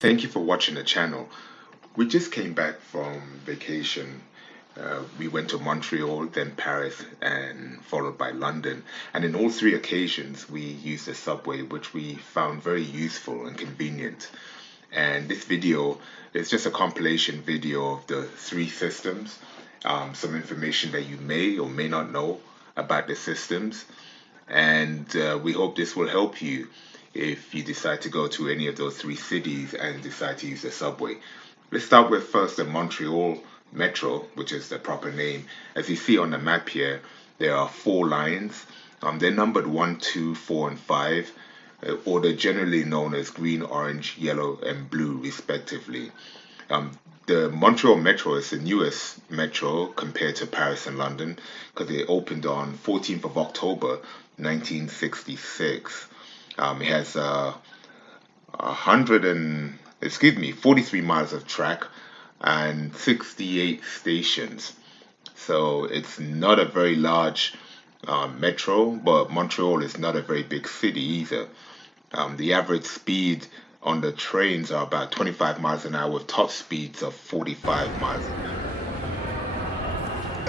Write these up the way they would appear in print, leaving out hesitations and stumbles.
Thank you for watching the channel. We just came back from vacation. We went to Montreal, then Paris, and followed by London. And in all three occasions, we used the subway, which we found very useful and convenient. And this video is just a compilation video of the three systems, some information that you may or may not know about the systems. And we hope this will help you if you decide to go to any of those three cities and decide to use the subway. Let's start with first the Montreal Metro, which is the proper name. As you see on the map here, there are four lines. They're numbered 1, 2, 4, and 5, or they're generally known as green, orange, yellow, and blue, respectively. The Montreal Metro is the newest metro compared to Paris and London because it opened on 14th of October 1966. It has 43 miles of track and 68 stations. So it's not a very large metro, but Montreal is not a very big city either. The average speed on the trains are about 25 miles an hour with top speeds of 45 miles an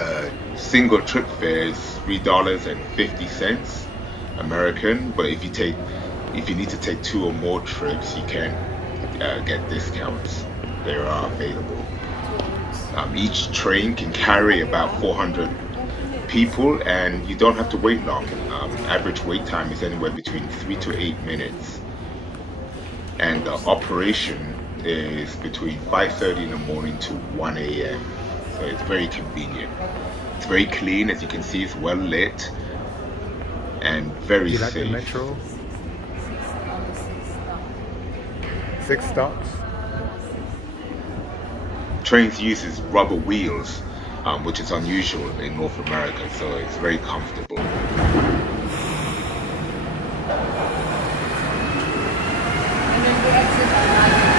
hour. Single trip fare is $3.50 American, but if you need to take two or more trips, you can get discounts. They are available. Each train can carry about 400 people, and you don't have to wait long. Average wait time is anywhere between 3 to 8 minutes, and the operation is between 5:30 in the morning to 1 a.m. So it's very convenient. It's very clean, as you can see. It's well lit and very You like the safe. metro? 6 stops. Trains uses rubber wheels, which is unusual in North America, so it's very comfortable. And then we exit on line 2.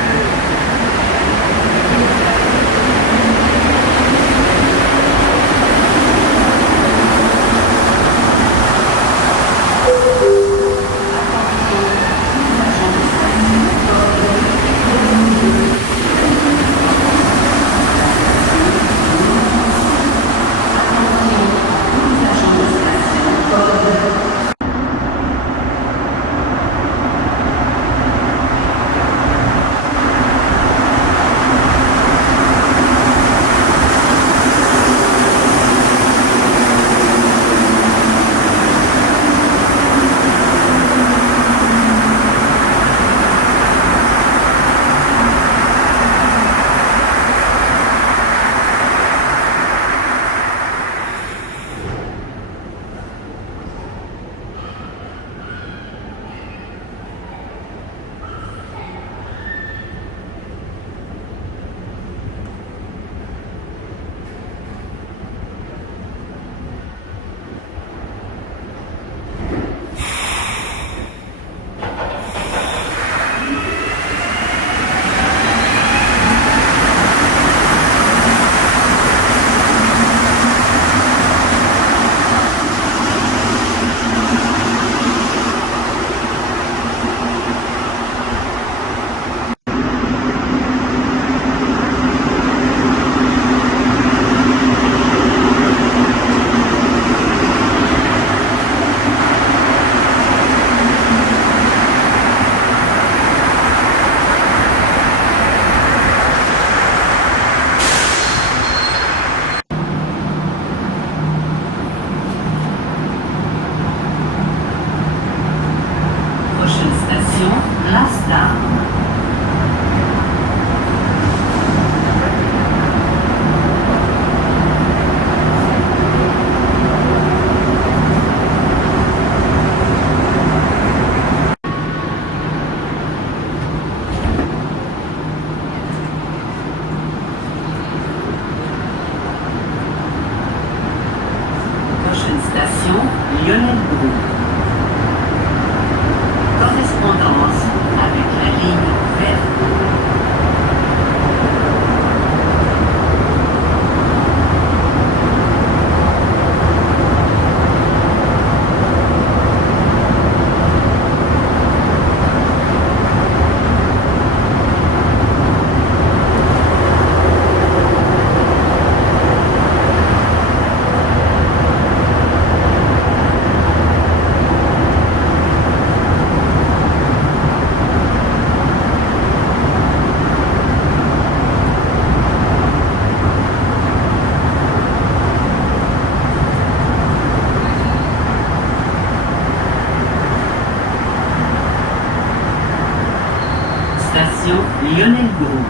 Station Lionel-Gros.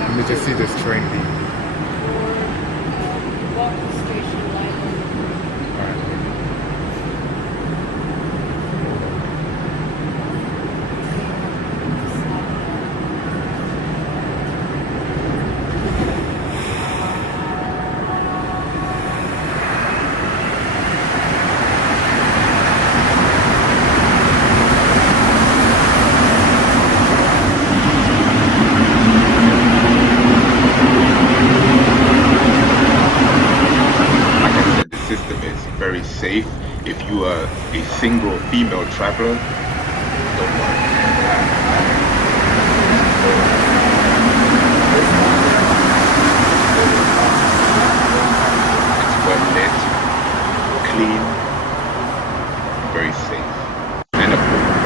Let me just see this train leave. Walk the station line. Like I said, the system is very safe. If you are a single female traveler, don't worry. It's well lit, clean, very safe, and affordable.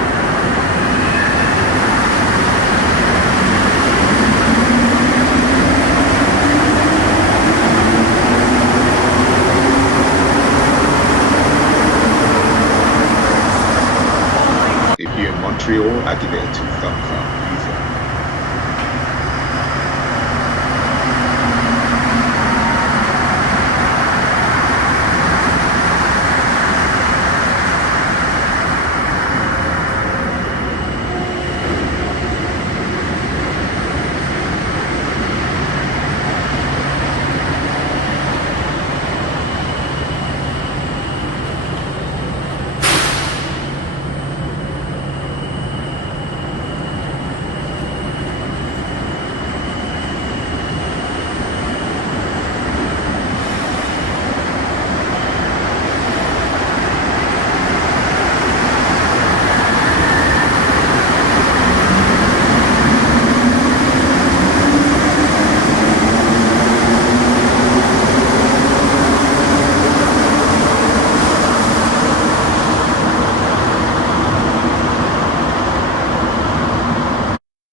If you're in Montreal, I give it a 2 thumbs up. Easy.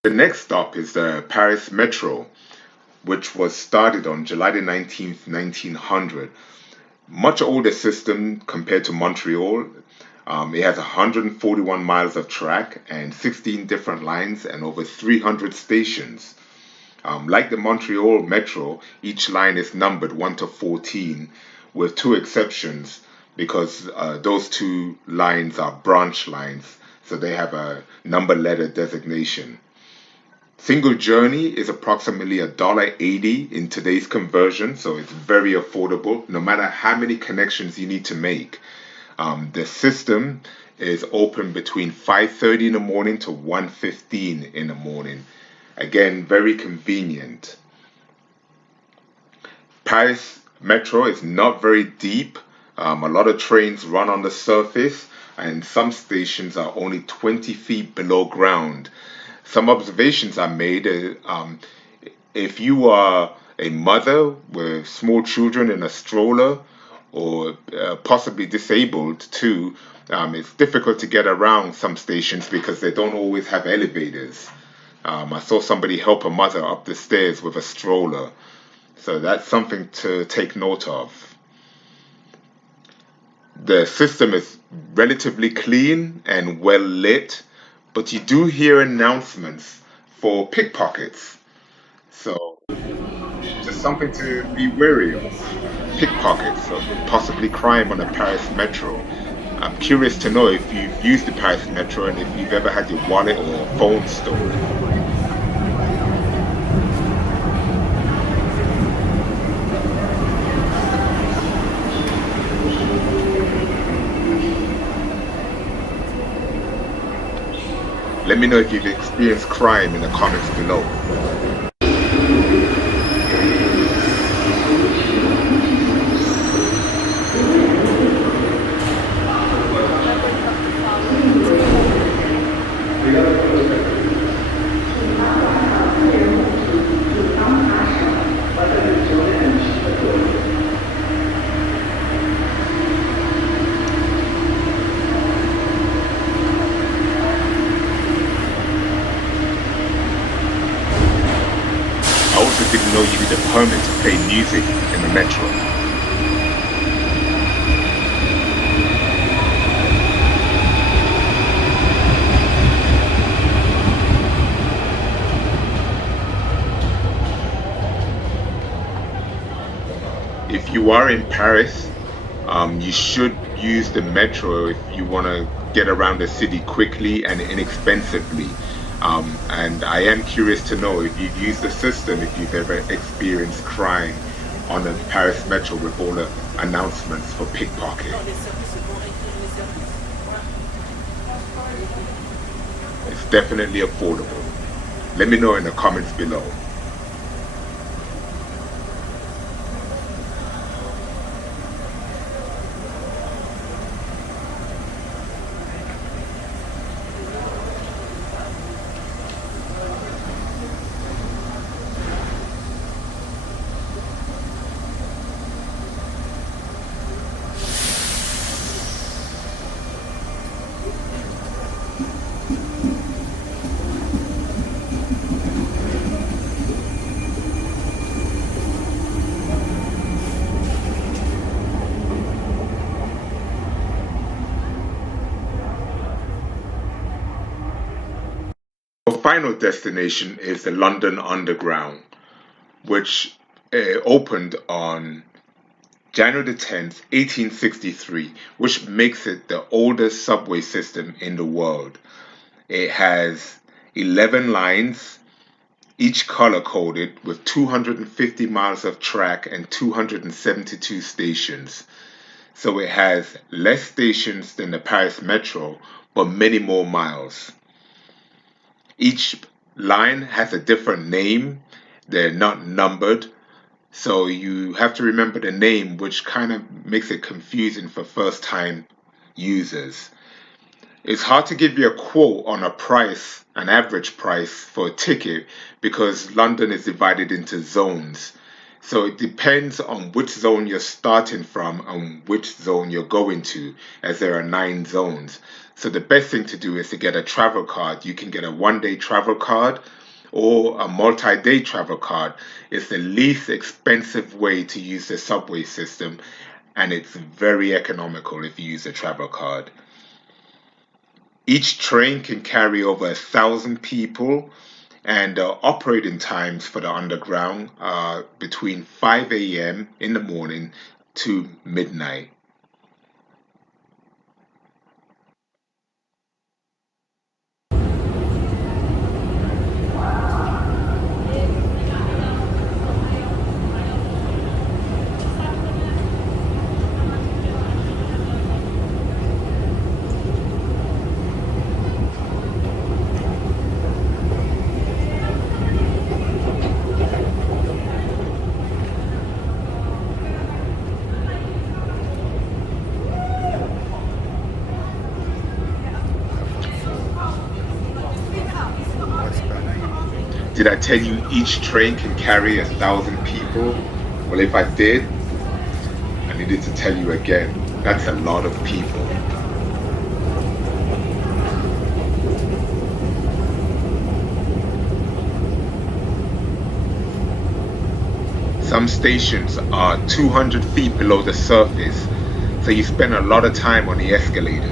The next stop is the Paris Metro, which was started on July the 19th, 1900. Much older system compared to Montreal. It has 141 miles of track and 16 different lines and over 300 stations. Like the Montreal Metro, each line is numbered 1 to 14, with two exceptions because those two lines are branch lines, so they have a number letter designation. Single journey is approximately $1.80 in today's conversion, so it's very affordable no matter how many connections you need to make. The system is open between 5:30 in the morning to 1:15 in the morning. Again, very convenient. Paris Metro is not very deep. A lot of trains run on the surface, and some stations are only 20 feet below ground. Some observations are made. If you are a mother with small children in a stroller or possibly disabled too, it's difficult to get around some stations because they don't always have elevators. I saw somebody help a mother up the stairs with a stroller. So that's something to take note of. The system is relatively clean and well lit, but you do hear announcements for pickpockets. So just something to be wary of. Pickpockets or possibly crime on the Paris Metro. I'm curious to know if you've used the Paris Metro and if you've ever had your wallet or phone stolen. Let me know if you've experienced crime in the comments below. you need a permit to play music in the metro. If you are in Paris, you should use the metro if you want to get around the city quickly and inexpensively. And I am curious to know if you've used the system, if you've ever experienced crime on the Paris metro with all the announcements for pickpocket. It's definitely affordable. Let me know in the comments below. Our final destination is the London Underground, which opened on January the 10th, 1863, which makes it the oldest subway system in the world. It has 11 lines, each color coded, with 250 miles of track and 272 stations. So it has less stations than the Paris Metro, but many more miles. Each line has a different name. They're not numbered. So you have to remember the name, which kind of makes it confusing for first time users. It's hard to give you a quote on a price, an average price for a ticket, because London is divided into zones. So it depends on which zone you're starting from and which zone you're going to, as there are 9 zones. So the best thing to do is to get a travel card. You can get a 1-day travel card or a multi-day travel card. It's the least expensive way to use the subway system, and it's very economical if you use a travel card. Each train can carry over 1,000 people, and the operating times for the underground are between 5 a.m. in the morning to midnight. Did I tell you each train can carry 1,000 people? Well, if I did, I needed to tell you again. That's a lot of people. Some stations are 200 feet below the surface, so you spend a lot of time on the escalators.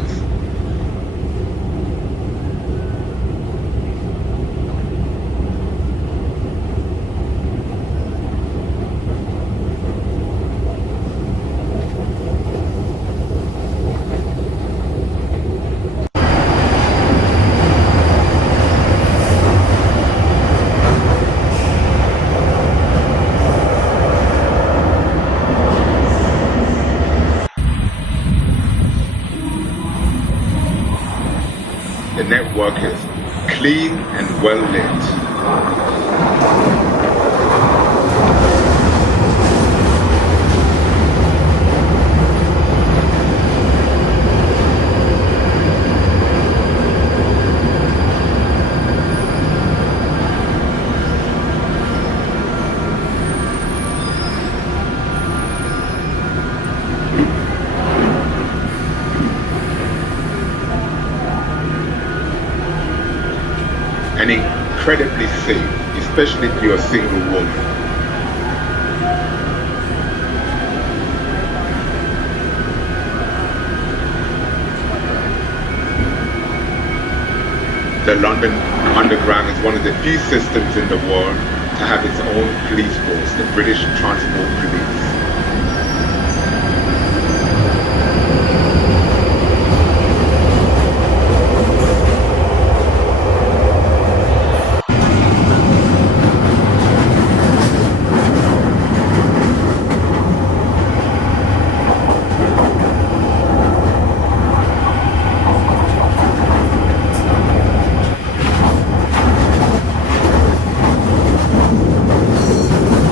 The network is clean and well lit. And incredibly safe, especially if you're a single woman. The London Underground is one of the few systems in the world to have its own police force, the British Transport Police.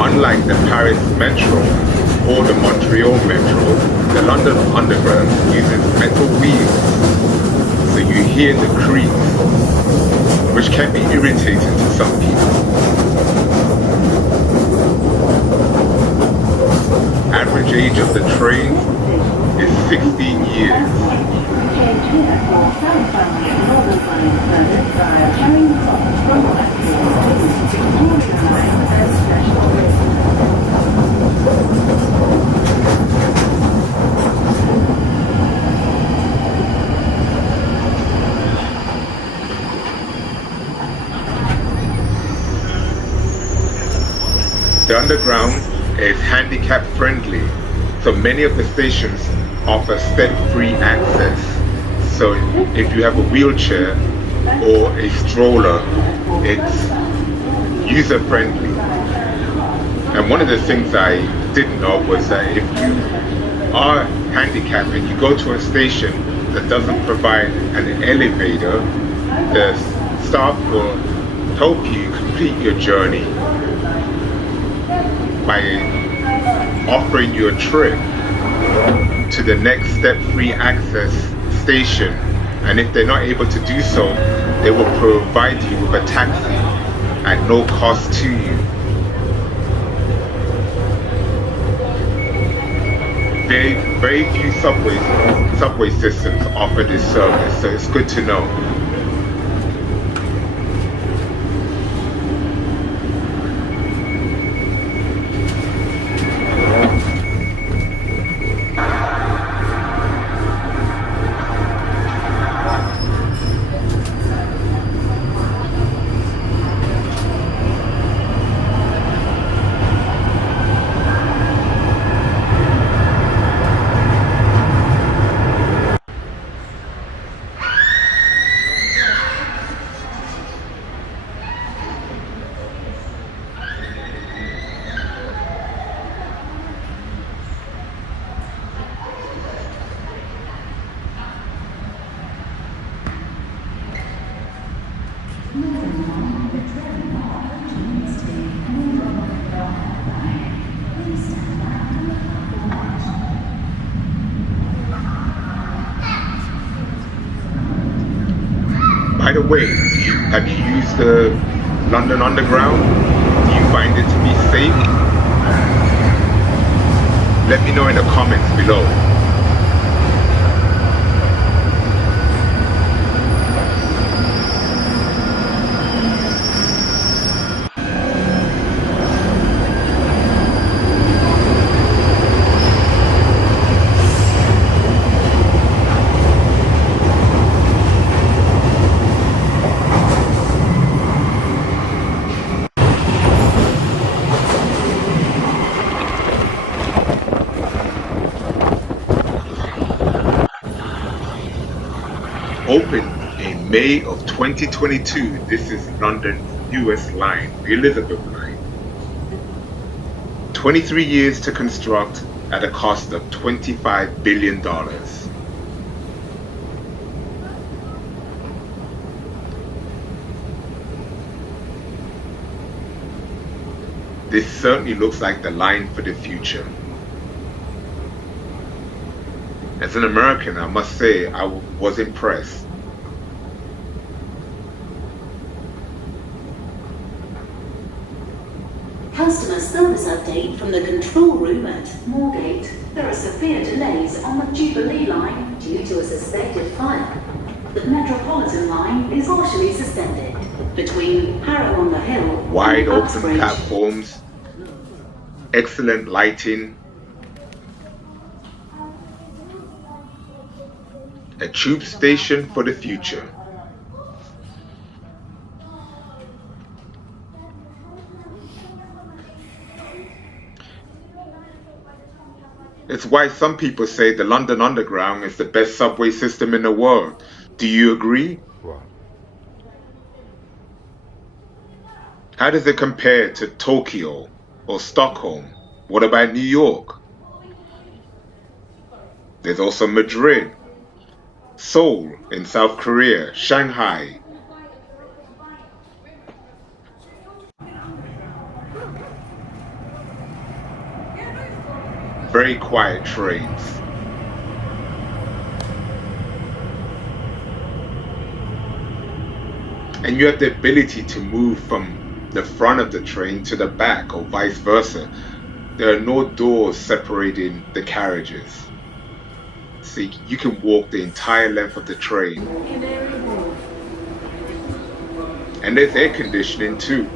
Unlike the Paris Metro or the Montreal Metro, the London Underground uses metal wheels, so you hear the creak, which can be irritating to some people. Average age of the train is 16 years. The Underground is handicap friendly, so many of the stations offer step-free access. So if you have a wheelchair or a stroller, it's user-friendly. And one of the things I didn't know was that if you are handicapped and you go to a station that doesn't provide an elevator, the staff will help you complete your journey by offering you a trip to the next step-free access station, and if they're not able to do so, they will provide you with a taxi at no cost to you. Very few subway systems offer this service, so it's good to know. By the way, have you used the London Underground? Do you find it to be safe? Let me know in the comments below. Opened in May of 2022, this is London's newest line, the Elizabeth line. 23 years to construct at a cost of $25 billion. This certainly looks like the line for the future. As an American, I must say I was impressed. Customer service update from the control room at Moorgate. There are severe delays on the Jubilee line due to a suspected fire. The Metropolitan line is partially suspended between Harrow-on-the-Hill Wide and open Uxbridge. platforms, excellent lighting, a tube station for the future. It's why some people say the London Underground is the best subway system in the world. Do you agree? Wow. How does it compare to Tokyo or Stockholm? What about New York? There's also Madrid, Seoul in South Korea, Shanghai. Very quiet trains. And you have the ability to move from the front of the train to the back or vice versa. There are no doors separating the carriages. So you can walk the entire length of the train. And there's air conditioning too.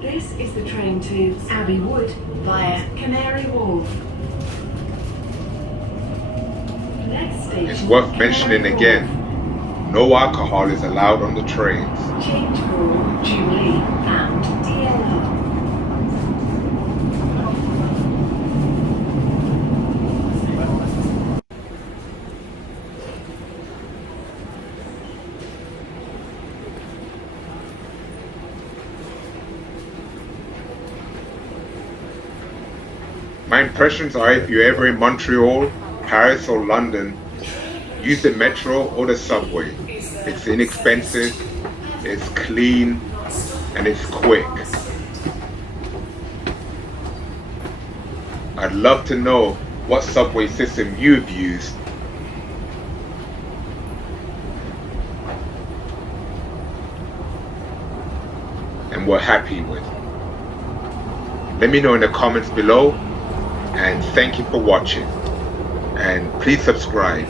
This is the train to Abbey Wood via Canary Wharf. Next station, It's worth mentioning Canary again, Wharf. no alcohol is allowed on the trains. Change for Jubilee and DLR. My impressions are if you're ever in Montreal, Paris or London, use the metro or the subway. It's inexpensive, it's clean, and it's quick. I'd love to know what subway system you've used. And were happy with. Let me know in the comments below, and thank you for watching. And please subscribe.